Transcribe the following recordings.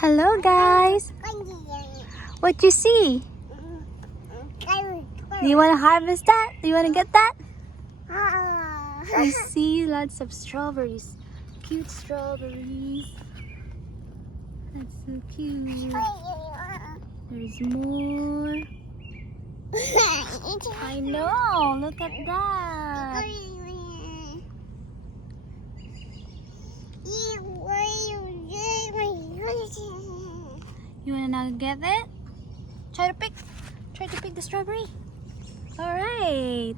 Hello guys. What you see? Do you want to harvest that? Do you want to get that? I see lots of strawberries. Cute strawberries. That's so cute. There's more. I know. Look at that. You wanna now get it? Try to pick the strawberry. All right.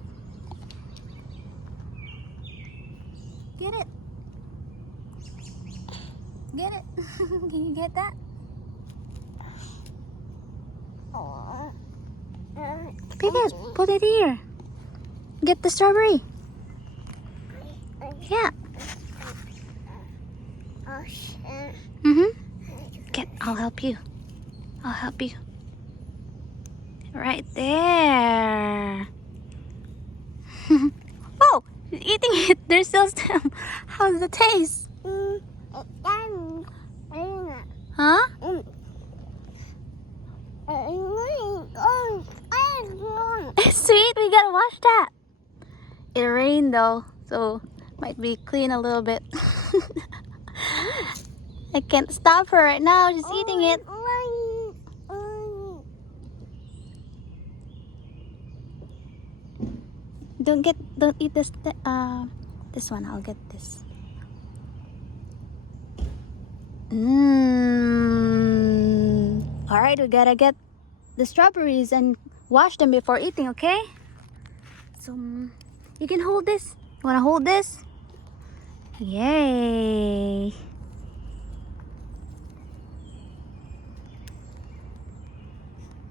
Get it. Get it. Can you get that? Pick it. Put it here. Get the strawberry. Yeah. Get. I'll help you. I'll help you. Right there. Oh, she's eating it. There's still stem. How's the taste? Huh? It's sweet. We gotta wash that. It rained though, so might be clean a little bit. I can't stop her right now. She's eating it. Don't eat this. This one. I'll get this. All right, we gotta get the strawberries and wash them before eating. Okay? So you can hold this. You wanna hold this? Yay!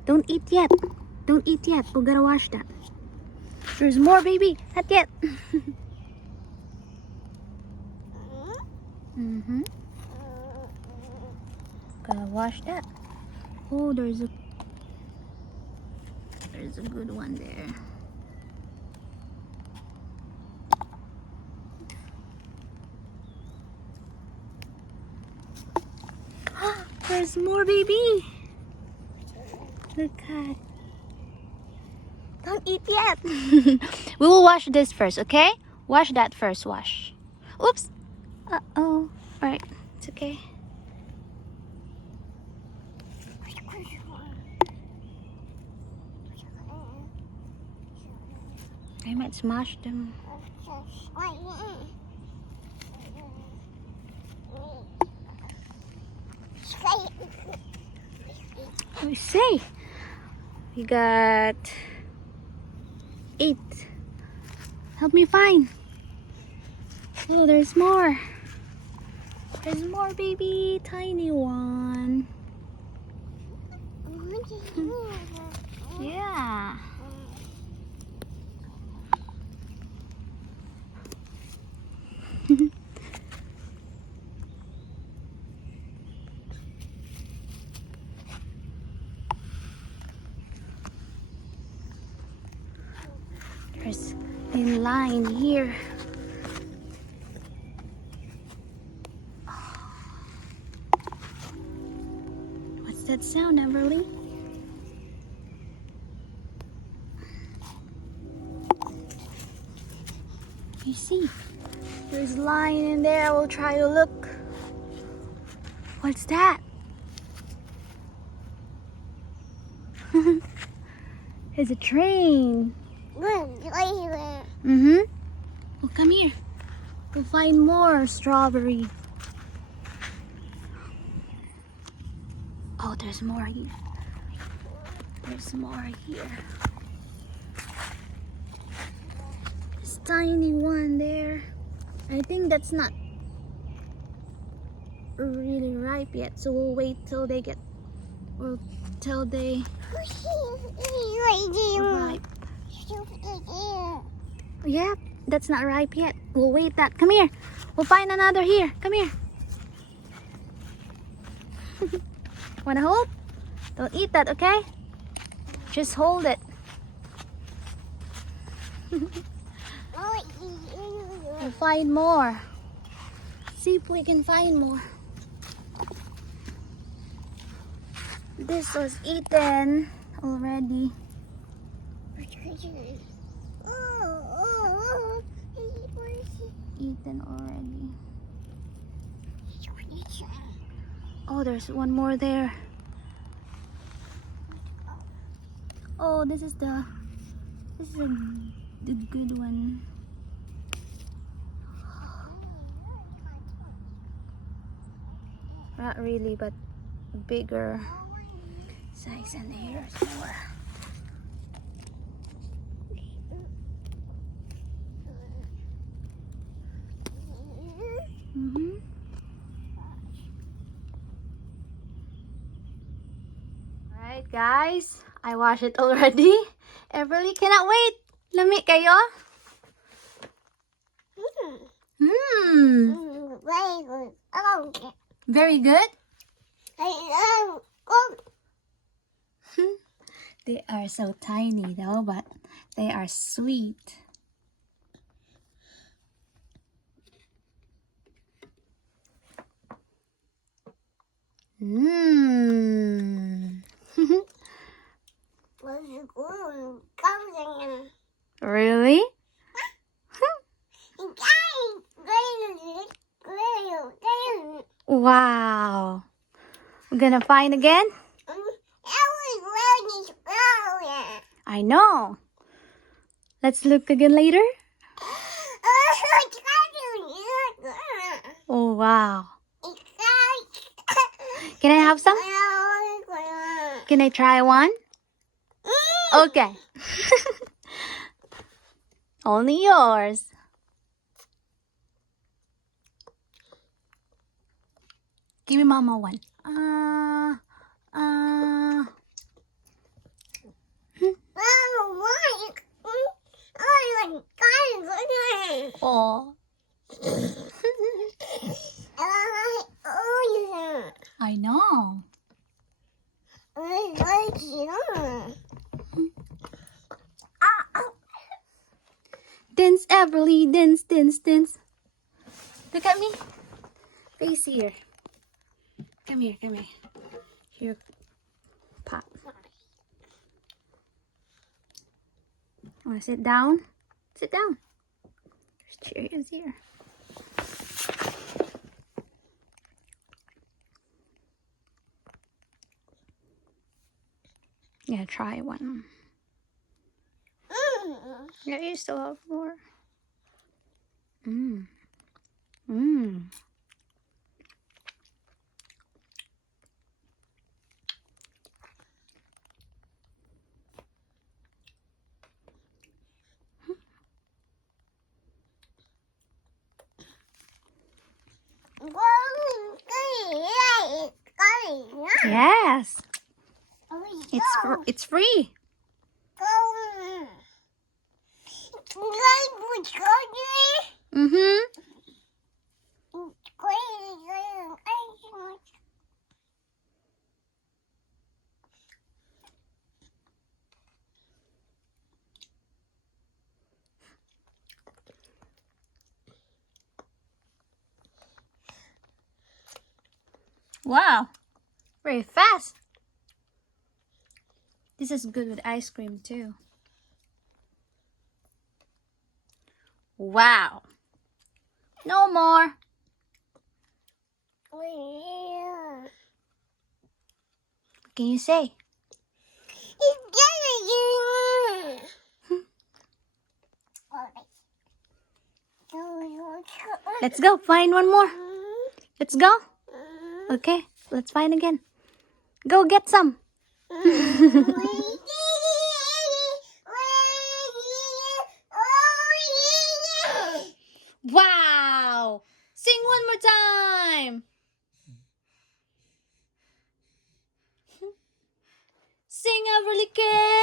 Don't eat yet. Don't eat yet. We gotta wash that. There's more, baby. Not yet. Gotta wash that. Oh, there's a good one there. There's more, baby. Look at. Don't eat yet. We will wash this first, okay? Wash that first. Wash. Oops. Uh-oh. Alright. It's okay. I might smash them. Let me see. We got 8. Help me find. Oh, there's more. There's more, baby. Tiny one. Yeah. There's in line here. What's that sound, Everly? You see, there's line in there. I will try to look. What's that? It's a train. Well, come here. We'll find more strawberry. Oh, there's more here. There's more here. This tiny one there. I think that's not really ripe yet, so we'll wait till they get, or till they ripe. Yeah, that's not ripe yet. We'll wait that. Come here. We'll find another here. Come here. Wanna hold? Don't eat that, okay? Just hold it. We'll find more. See if we can find more. This was eaten already. Eaten already. Oh, there's one more there. Oh, this is the good one. Not really, but bigger size, and here's more. Alright guys, I washed it already. Everly cannot wait. Lami kayo? Very good. Very good? They are so tiny though, but they are sweet. Really? Wow. We're gonna find again? I know. Let's look again later. Oh wow. Can I have some? Can I try one? Okay. Only yours. Give me mama one. Oh. I know. Dance, Everly, dance, dance, dance. Look at me. Face here. Come here, come here. Here, pop. Wanna sit down? Sit down. There's Cheerios here. Yeah, try one. Yeah, you still have more. Yes. It's free. Mm-hmm. Wow. Very fast. This is good with ice cream too. Wow. No more. What can you say? Let's go find one more. Let's go. Okay, let's find again. Go get some. Wow. Sing one more time. Sing Everly Kid.